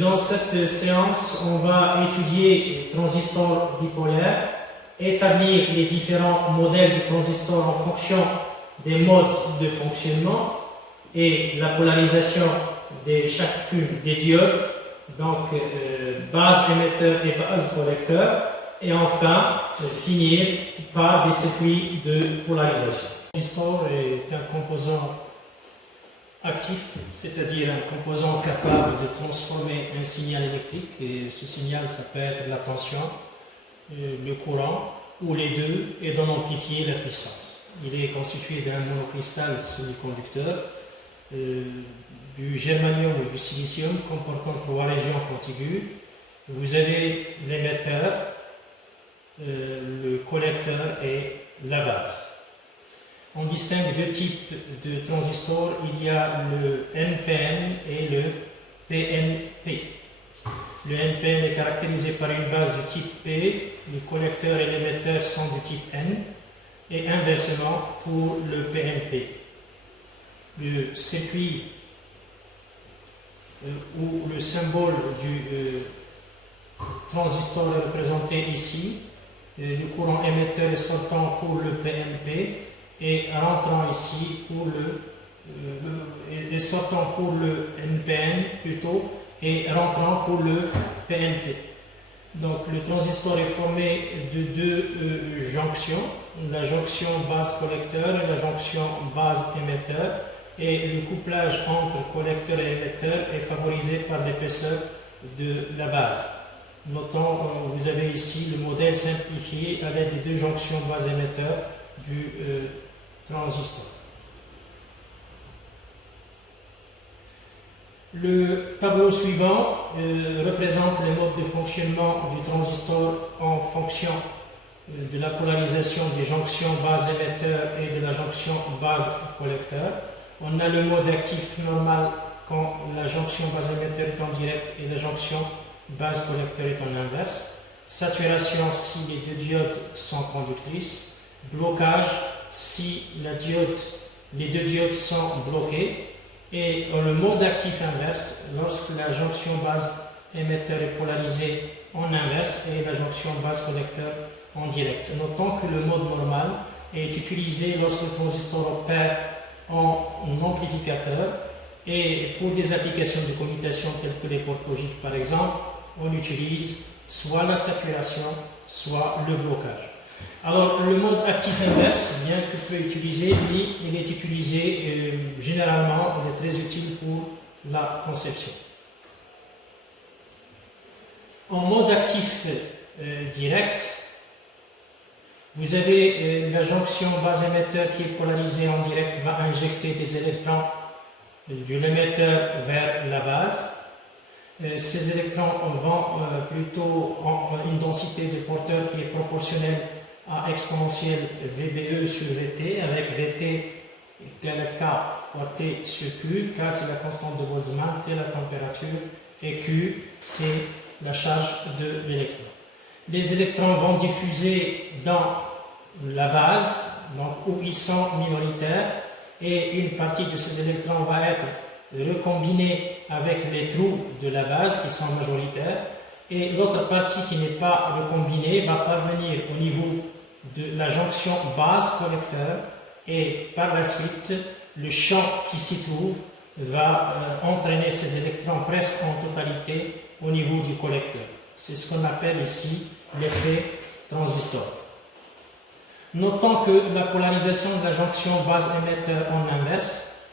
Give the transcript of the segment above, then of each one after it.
Dans cette séance, on va étudier les transistors bipolaires, établir les différents modèles de transistors en fonction des modes de fonctionnement et la polarisation de chacune des diodes, donc base émetteur et base collecteur, et enfin finir par des circuits de polarisation. Le transistor est un composant actif, c'est-à-dire un composant capable de transformer un signal électrique, et ce signal, ça peut être la tension, le courant, ou les deux, et d'en amplifier la puissance. Il est constitué d'un monocristal semi-conducteur, du germanium ou du silicium comportant 3 régions contiguës. Vous avez l'émetteur, le collecteur et la base. On distingue deux types de transistors, il y a le NPN et le PNP. Le NPN est caractérisé par une base de type P, le collecteur et l'émetteur sont de type N, et inversement pour le PNP. Le circuit ou le symbole du transistor est représenté ici, le courant émetteur est sortant pour le PNP, et rentrant ici pour sortant pour le NPN plutôt, et rentrant pour le PNP. Donc le transistor est formé de deux jonctions, la jonction base collecteur et la jonction base émetteur, et le couplage entre collecteur et émetteur est favorisé par l'épaisseur de la base. Notons, vous avez ici le modèle simplifié à l'aide des deux jonctions base émetteur du transistor. Le tableau suivant représente les modes de fonctionnement du transistor en fonction de la polarisation des jonctions base émetteur et de la jonction base collecteur. On a le mode actif normal quand la jonction base émetteur est en direct et la jonction base collecteur est en inverse. Saturation si les deux diodes sont conductrices. Blocage si les deux diodes sont bloquées. Et le mode actif inverse, lorsque la jonction base émetteur est polarisée en inverse et la jonction base collecteur en direct. Notons que le mode normal est utilisé lorsque le transistor opère en amplificateur, et pour des applications de commutation telles que les portes logiques par exemple, on utilise soit la saturation, soit le blocage. Alors, le mode actif inverse, bien que peu utilisé, lui, il est utilisé généralement, il est très utile pour la conception. En mode actif direct, vous avez la jonction base émetteur qui est polarisée en direct, va injecter des électrons de l'émetteur vers la base. Ces électrons vont plutôt en une densité de porteurs qui est proportionnelle à exponentielle VBE sur VT, avec VT égale K fois T sur Q. K, c'est la constante de Boltzmann, T, la température, et Q, c'est la charge de l'électron. Les électrons vont diffuser dans la base, donc où ils sont minoritaires, et une partie de ces électrons va être recombinée avec les trous de la base qui sont majoritaires, et l'autre partie qui n'est pas recombinée va parvenir au niveau de la jonction base collecteur, et par la suite le champ qui s'y trouve va entraîner ces électrons presque en totalité au niveau du collecteur. C'est ce qu'on appelle ici l'effet transistor. Notons que la polarisation de la jonction base émetteur en inverse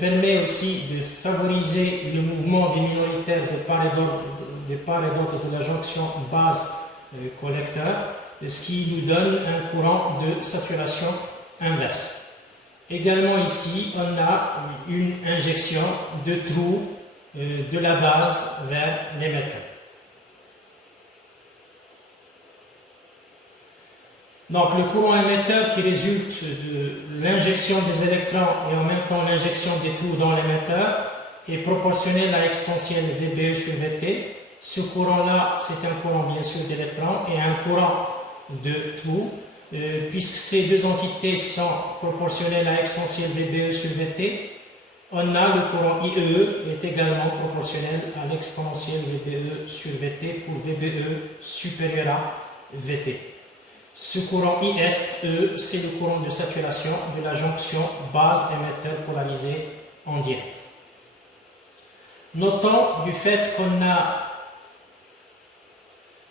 permet aussi de favoriser le mouvement des minoritaires de part et d'autre de la jonction base collecteur, ce qui nous donne un courant de saturation inverse. Également ici, on a une injection de trous de la base vers l'émetteur. Donc le courant émetteur qui résulte de l'injection des électrons et en même temps l'injection des trous dans l'émetteur est proportionnel à exponentielle VBE sur VT. Ce courant-là, c'est un courant bien sûr d'électrons et un courant de trous, puisque ces deux entités sont proportionnelles à exponentielle VBE sur VT. on a le courant IE est également proportionnel à l'exponentielle VBE sur VT pour VBE supérieur à VT. Ce courant ISE, c'est le courant de saturation de la jonction base-émetteur polarisé en direct. Notons du fait qu'on a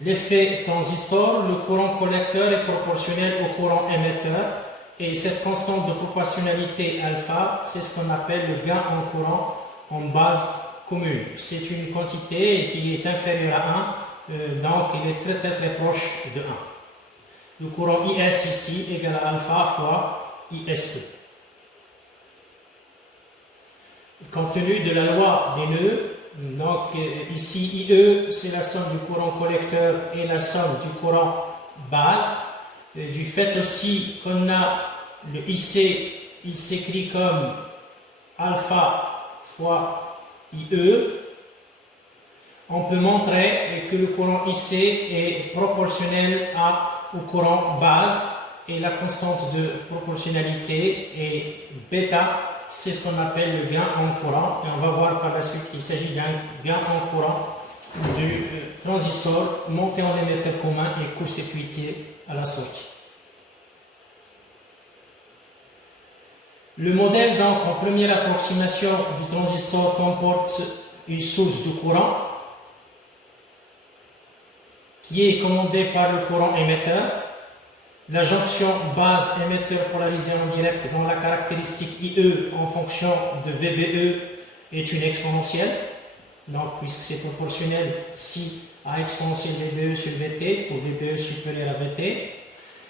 l'effet transistor, le courant collecteur est proportionnel au courant émetteur et cette constante de proportionnalité alpha, c'est ce qu'on appelle le gain en courant en base commune. C'est une quantité qui est inférieure à 1, donc il est très proche de 1. Le courant IS ici égale à alpha fois ISE. Compte tenu de la loi des nœuds, donc ici IE c'est la somme du courant collecteur et la somme du courant base. Du fait aussi qu'on a le IC, il s'écrit comme alpha fois IE, on peut montrer que le courant IC est proportionnel au courant base et la constante de proportionnalité est bêta. C'est ce qu'on appelle le gain en courant et on va voir par la suite qu'il s'agit d'un gain en courant du transistor monté en émetteur commun et court-circuité à la sortie. Le modèle donc en première approximation du transistor comporte une source de courant qui est commandée par le courant émetteur. La jonction base émetteur polarisée en direct dont la caractéristique IE en fonction de VBE est une exponentielle. Donc, puisque c'est proportionnel ici à exponentielle VBE sur VT pour VBE supérieur à VT.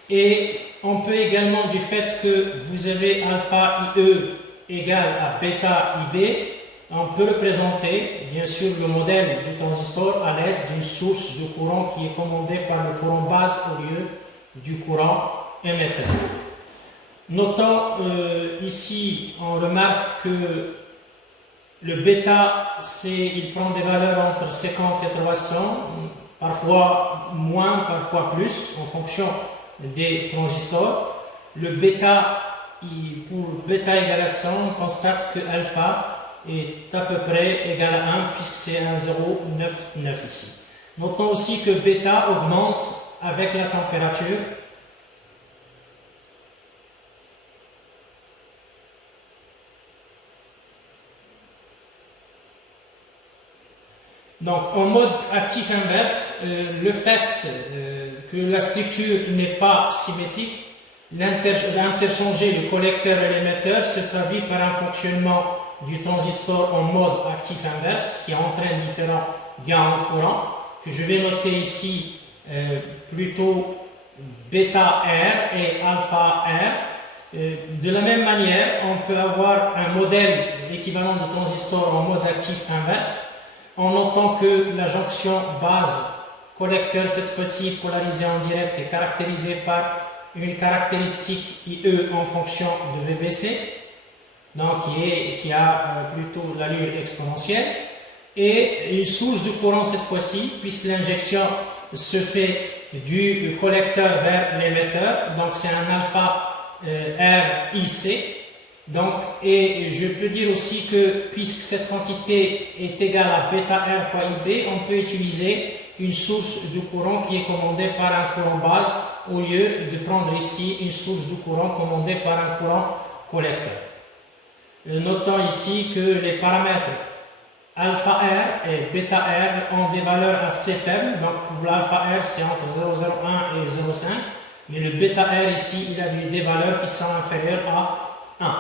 Et on peut également, du fait que vous avez alpha IE égale à bêta IB, on peut représenter bien sûr le modèle du transistor à l'aide d'une source de courant qui est commandée par le courant base au lieu du courant émetteur. Notons ici, on remarque que le bêta, il prend des valeurs entre 50 et 300, parfois moins, parfois plus, en fonction des transistors. Le bêta, pour bêta égale à 100, on constate que alpha est à peu près égal à 1 puisque c'est un 0,99 ici. Notons aussi que bêta augmente avec la température. Donc en mode actif inverse, le fait que la structure n'est pas symétrique, d'interchanger le collecteur et l'émetteur se traduit par un fonctionnement du transistor en mode actif inverse qui entraîne différents gains en courant que je vais noter ici plutôt bêta R et alpha R. De la même manière, on peut avoir un modèle équivalent de transistor en mode actif inverse en notant que la jonction base collecteur, cette fois-ci polarisée en direct, est caractérisée par une caractéristique IE en fonction de VBC, donc qui a plutôt l'allure exponentielle, et une source de courant cette fois-ci, puisque l'injection se fait du collecteur vers l'émetteur, donc c'est un alpha RIC. Donc, et je peux dire aussi que puisque cette quantité est égale à bêta R fois IB, on peut utiliser une source de courant qui est commandée par un courant base au lieu de prendre ici une source de courant commandée par un courant collecteur. Notons ici que les paramètres alpha R et bêta R ont des valeurs assez faibles. Donc pour l'alpha R c'est entre 0,01 et 0,5, mais le bêta R ici il a des valeurs qui sont inférieures à 1.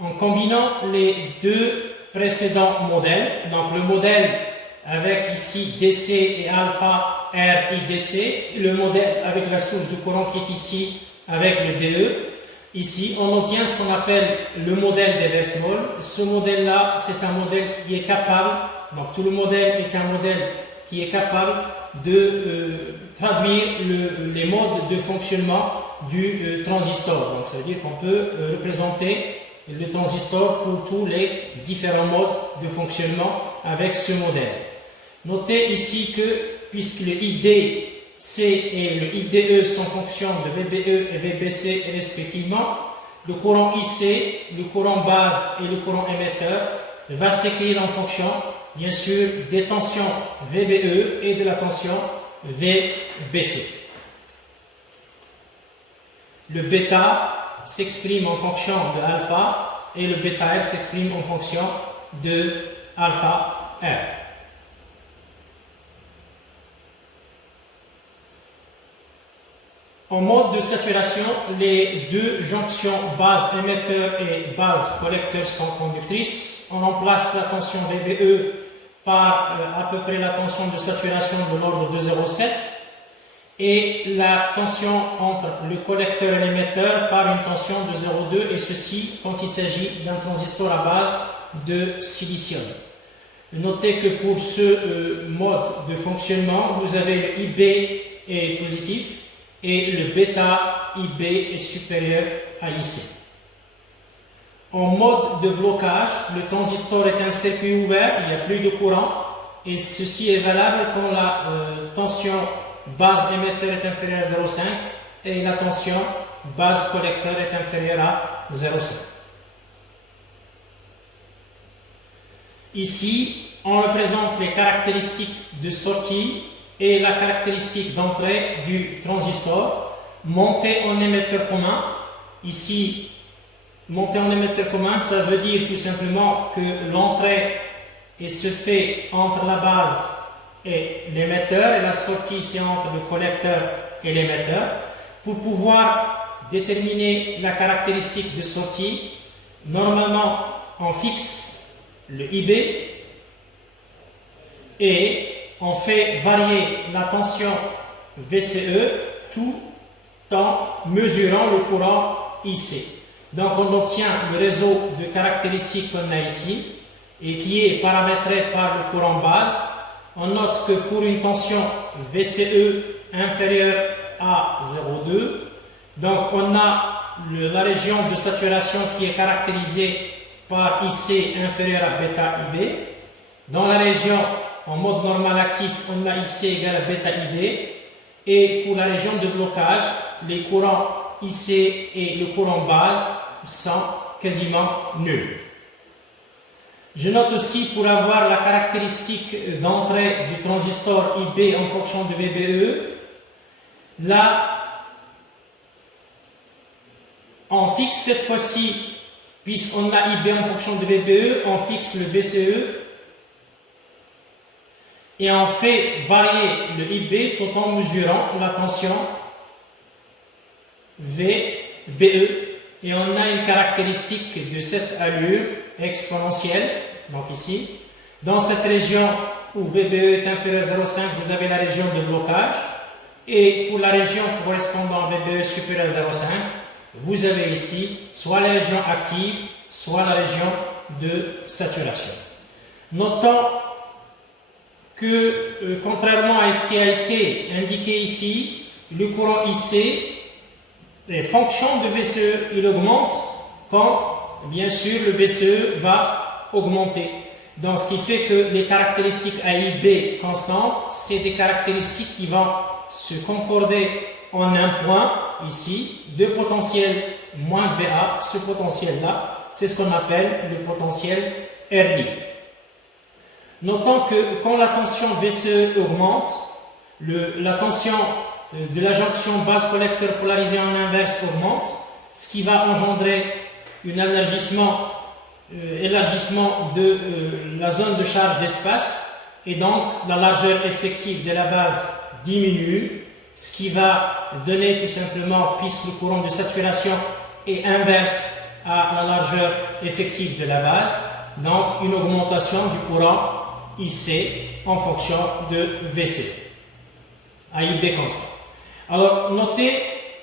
En combinant les deux précédents modèles, donc le modèle avec ici DC et alpha R IDC, le modèle avec la source de courant qui est ici avec le DE, ici on obtient ce qu'on appelle le modèle des Versmol. Ce modèle-là, c'est un modèle qui est capable, donc tout le modèle est un modèle qui est capable de traduire les modes de fonctionnement du transistor. Donc ça veut dire qu'on peut représenter le transistor pour tous les différents modes de fonctionnement avec ce modèle. Notez ici que puisque le ID C et le IDE sont fonction de VBE et VBC respectivement, le courant IC, le courant base et le courant émetteur va s'écrire en fonction, bien sûr, des tensions VBE et de la tension VBC. Le bêta s'exprime en fonction de alpha et le bêta R s'exprime en fonction de alpha R. En mode de saturation, les deux jonctions base émetteur et base collecteur sont conductrices. On remplace la tension VBE par à peu près la tension de saturation de l'ordre de 0,7 et la tension entre le collecteur et l'émetteur par une tension de 0,2, et ceci quand il s'agit d'un transistor à base de silicium. Notez que pour ce mode de fonctionnement, vous avez le IB est positif et le bêta IB est supérieur à IC. En mode de blocage, le transistor est un circuit ouvert, il n'y a plus de courant, et ceci est valable quand la tension base émetteur est inférieure à 0,5 et la tension base collecteur est inférieure à 0,5. Ici, on représente les caractéristiques de sortie et la caractéristique d'entrée du transistor. Montée en émetteur commun. Ici, montée en émetteur commun, ça veut dire tout simplement que l'entrée se fait entre la base et l'émetteur, et la sortie c'est entre le collecteur et l'émetteur. Pour pouvoir déterminer la caractéristique de sortie, normalement on fixe le IB et on fait varier la tension VCE tout en mesurant le courant IC. Donc on obtient le réseau de caractéristiques qu'on a ici et qui est paramétré par le courant base. On note que pour une tension VCE inférieure à 0,2, donc on a la région de saturation qui est caractérisée par IC inférieur à bêta IB. Dans la région en mode normal actif, on a IC égale à bêta IB. Et pour la région de blocage, les courants IC et le courant base sont quasiment nuls. Je note aussi, pour avoir la caractéristique d'entrée du transistor IB en fonction de VBE, là, on fixe cette fois-ci, puisqu'on a IB en fonction de VBE, on fixe le VCE et on fait varier le IB tout en mesurant la tension VBE. Et on a une caractéristique de cette allure exponentielle, donc ici. Dans cette région où VBE est inférieur à 0,5, vous avez la région de blocage. Et pour la région correspondant à VBE supérieur à 0,5, vous avez ici soit la région active, soit la région de saturation. Notons que, contrairement à ce qui a été indiqué ici, le courant IC, les fonctions de VCE, il augmente quand, bien sûr, le VCE va augmenter. Donc, ce qui fait que les caractéristiques AIB constantes, c'est des caractéristiques qui vont se concorder en un point, ici, de potentiel moins VA. Ce potentiel-là, c'est ce qu'on appelle le potentiel R libre. Notons que quand la tension VCE augmente, la tension de la jonction base collecteur polarisée en inverse augmente, ce qui va engendrer un élargissement de la zone de charge d'espace, et donc la largeur effective de la base diminue, ce qui va donner tout simplement, puisque le courant de saturation est inverse à la largeur effective de la base, donc une augmentation du courant IC en fonction de VC, AIB constant. Alors, notez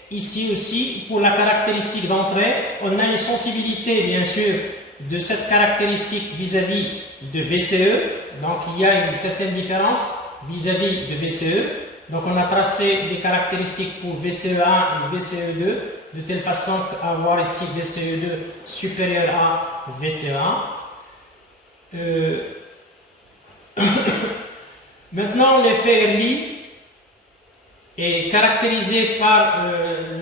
ici aussi, pour la caractéristique d'entrée, on a une sensibilité, bien sûr, de cette caractéristique vis-à-vis de VCE. Donc, il y a une certaine différence vis-à-vis de VCE. Donc, on a tracé des caractéristiques pour VCE1 et VCE2, de telle façon qu'avoir ici VCE2 supérieur à VCE1. Maintenant, l'effet Early. est caractérisé par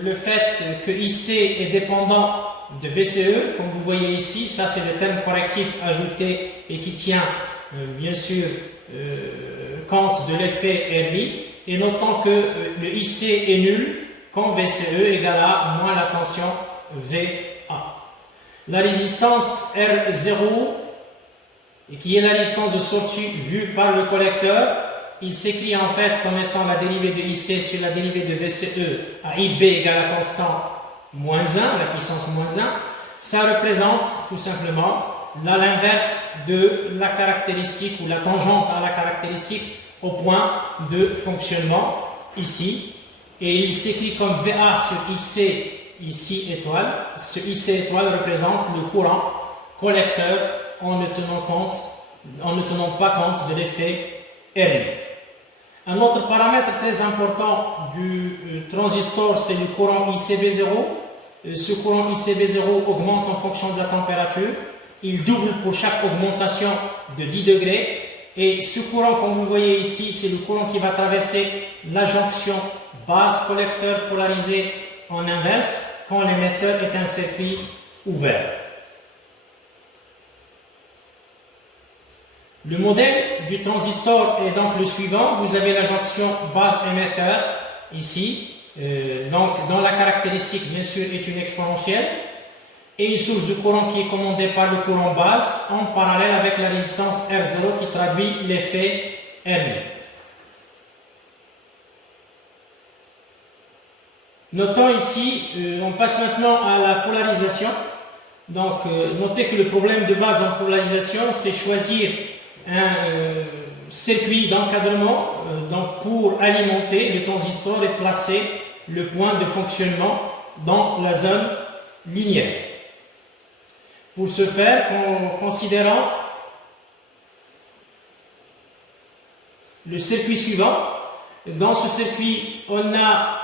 le fait que IC est dépendant de VCE, comme vous voyez ici. Ça c'est le terme correctif ajouté et qui tient bien sûr compte de l'effet RI. Et notons que le IC est nul quand VCE égale à moins la tension VA. La résistance R0, qui est la résistance de sortie vue par le collecteur, il s'écrit en fait comme étant la dérivée de IC sur la dérivée de VCE à IB égale à constant moins 1, la puissance moins 1. Ça représente tout simplement l'inverse de la caractéristique ou la tangente à la caractéristique au point de fonctionnement ici. Et il s'écrit comme VA sur IC ici étoile. Ce IC étoile représente le courant collecteur en ne tenant pas compte de l'effet RI. Un autre paramètre très important du transistor, c'est le courant ICB0. Ce courant ICB0 augmente en fonction de la température. Il double pour chaque augmentation de 10 degrés. Et ce courant, comme vous voyez ici, c'est le courant qui va traverser la jonction base collecteur polarisée en inverse quand l'émetteur est un circuit ouvert. Le modèle du transistor est donc le suivant. Vous avez la jonction base émetteur ici. Donc dans la caractéristique, bien sûr, est une exponentielle. Et une source de courant qui est commandée par le courant base en parallèle avec la résistance R0 qui traduit l'effet RI. Notons ici, on passe maintenant à la polarisation. Donc notez que le problème de base en polarisation, c'est choisir un circuit d'encadrement pour alimenter le transistor et placer le point de fonctionnement dans la zone linéaire. Pour ce faire, en considérant le circuit suivant, dans ce circuit, on a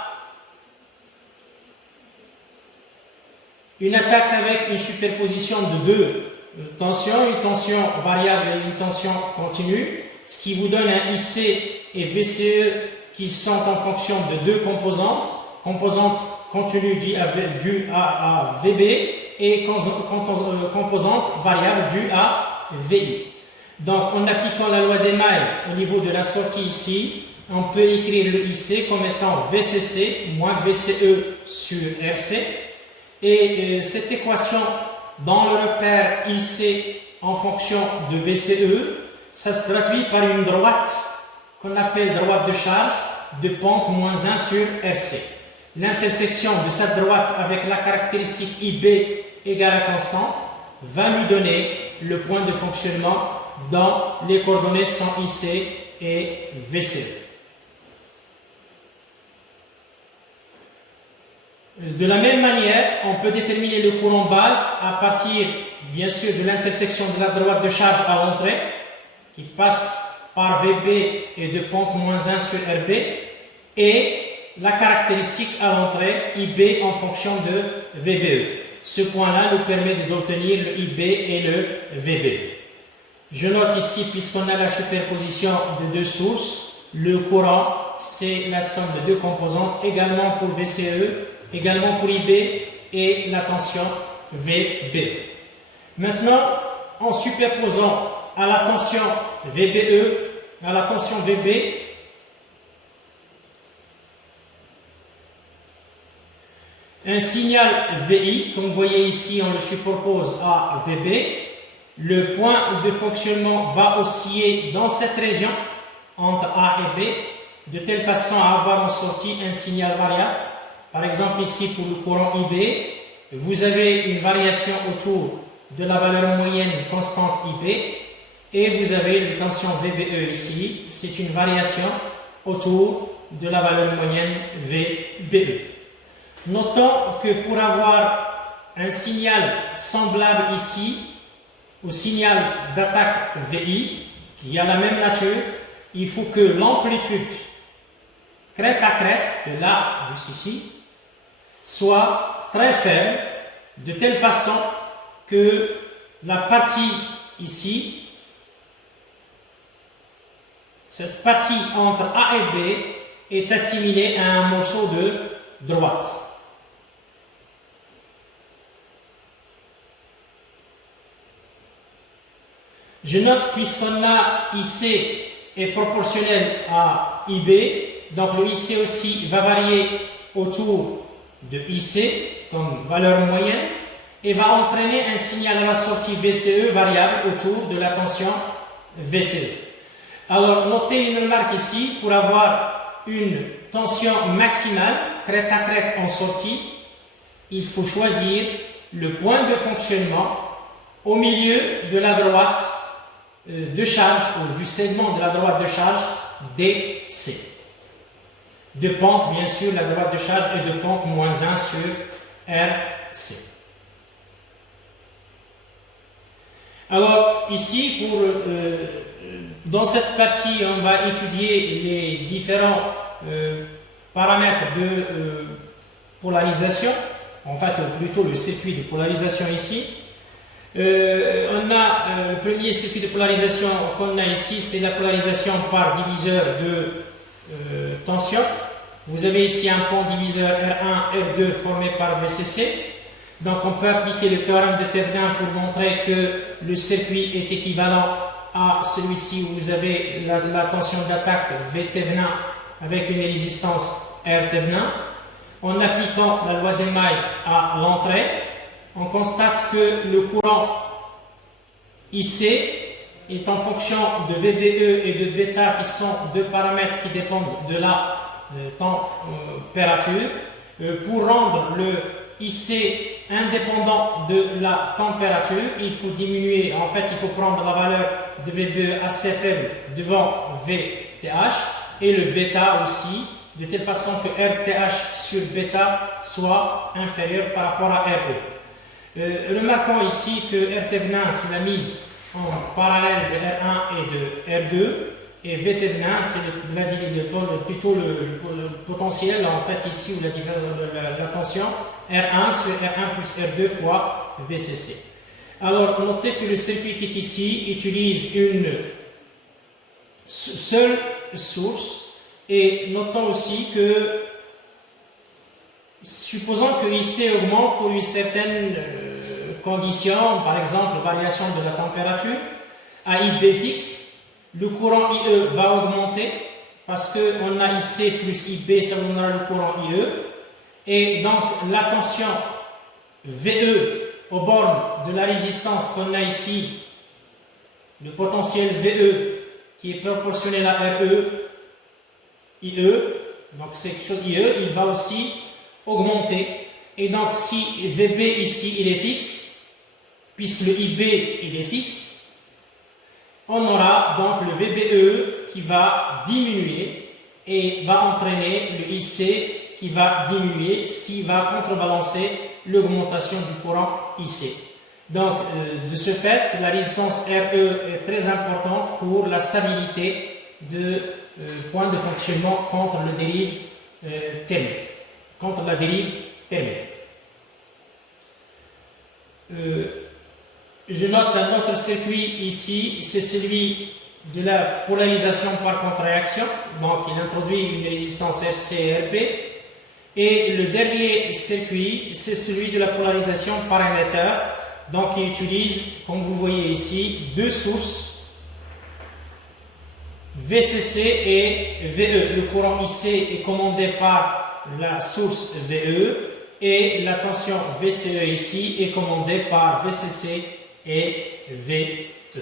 une attaque avec une superposition de deux tensions, une tension variable et une tension continue, ce qui vous donne un IC et VCE qui sont en fonction de deux composantes, composante continue due à VB et composante variable due à VI. Donc en appliquant la loi d'Émail au niveau de la sortie ici, on peut écrire le IC comme étant VCC moins VCE sur RC. Et cette équation dans le repère IC en fonction de VCE, ça se traduit par une droite qu'on appelle droite de charge de pente moins 1 sur RC. L'intersection de cette droite avec la caractéristique IB égale à constante va lui donner le point de fonctionnement dans les coordonnées sans IC et VCE. De la même manière, on peut déterminer le courant base à partir, bien sûr, de l'intersection de la droite de charge à l'entrée, qui passe par VB et de pente moins 1 sur RB, et la caractéristique à l'entrée, IB en fonction de VBE. Ce point-là nous permet d'obtenir le IB et le VB. Je note ici, puisqu'on a la superposition de deux sources, le courant, c'est la somme de deux composantes, également pour VCE, également pour IB et la tension VB. Maintenant, en superposant à la tension VBE, à la tension VB, un signal VI, comme vous voyez ici, on le superpose à VB, le point de fonctionnement va osciller dans cette région entre A et B, de telle façon à avoir en sortie un signal variable. Par exemple ici pour le courant IB, vous avez une variation autour de la valeur moyenne constante IB et vous avez la tension VBE ici, c'est une variation autour de la valeur moyenne VBE. Notons que pour avoir un signal semblable ici au signal d'attaque VI, qui a la même nature, il faut que l'amplitude crête à crête, de là jusqu'ici, soit très faible, de telle façon que la partie ici, cette partie entre A et B, est assimilé à un morceau de droite. Je note, puisqu'on a IC est proportionnel à IB, donc le IC aussi va varier autour de IC comme valeur moyenne et va entraîner un signal à la sortie VCE variable autour de la tension VCE. Alors, notez une remarque ici, pour avoir une tension maximale, crête à crête en sortie, il faut choisir le point de fonctionnement au milieu de la droite de charge, ou du segment de la droite de charge DC. De pente, bien sûr, la droite de charge est de pente -1 sur RC. Alors, ici, dans cette partie, on va étudier les différents paramètres de polarisation, en fait, plutôt le circuit de polarisation ici. On a le premier circuit de polarisation qu'on a ici, c'est la polarisation par diviseur de tension. Vous avez ici un pont diviseur R1, R2 formé par VCC. Donc on peut appliquer le théorème de Thevenin pour montrer que le circuit est équivalent à celui-ci où vous avez la tension d'attaque V Thevenin avec une résistance R Thevenin. En appliquant la loi d'Elmay à l'entrée, on constate que le courant IC est en fonction de VBE et de bêta, qui sont deux paramètres qui dépendent de la température. Pour rendre le IC indépendant de la température, il faut diminuer, en fait, il faut prendre la valeur de VBE assez faible devant VTH et le bêta aussi, de telle façon que RTH sur bêta soit inférieur par rapport à RE. Remarquons ici que R Thevenin, c'est la mise en parallèle de R1 et de R2, et V Thevenin, c'est plutôt le potentiel, en fait, ici, où la tension R1 sur R1 plus R2 fois VCC. Alors, notez que le circuit qui est ici utilise une seule source, et notons aussi que, supposons que IC augmente pour une certaine condition, par exemple variation de la température, à IB fixe, le courant IE va augmenter parce qu'on a IC plus IB, ça donnera le courant IE, et donc la tension VE aux bornes de la résistance qu'on a ici, le potentiel VE qui est proportionnel à RE, IE, donc c'est IE, il va aussi augmenter. Et donc si VB ici il est fixe, puisque le IB il est fixe, on aura donc le VBE qui va diminuer et va entraîner le IC qui va diminuer, ce qui va contrebalancer l'augmentation du courant IC. Donc de ce fait, la résistance RE est très importante pour la stabilité de point de fonctionnement contre le dérive thermique, contre la dérive thermique. Je note un autre circuit ici, c'est celui de la polarisation par contre-réaction. Donc il introduit une résistance RC et RB. Et le dernier circuit, c'est celui de la polarisation par émetteur. Donc il utilise, comme vous voyez ici, deux sources, VCC et VE. Le courant IC est commandé par la source VE et la tension VCE ici est commandée par VCC et VE.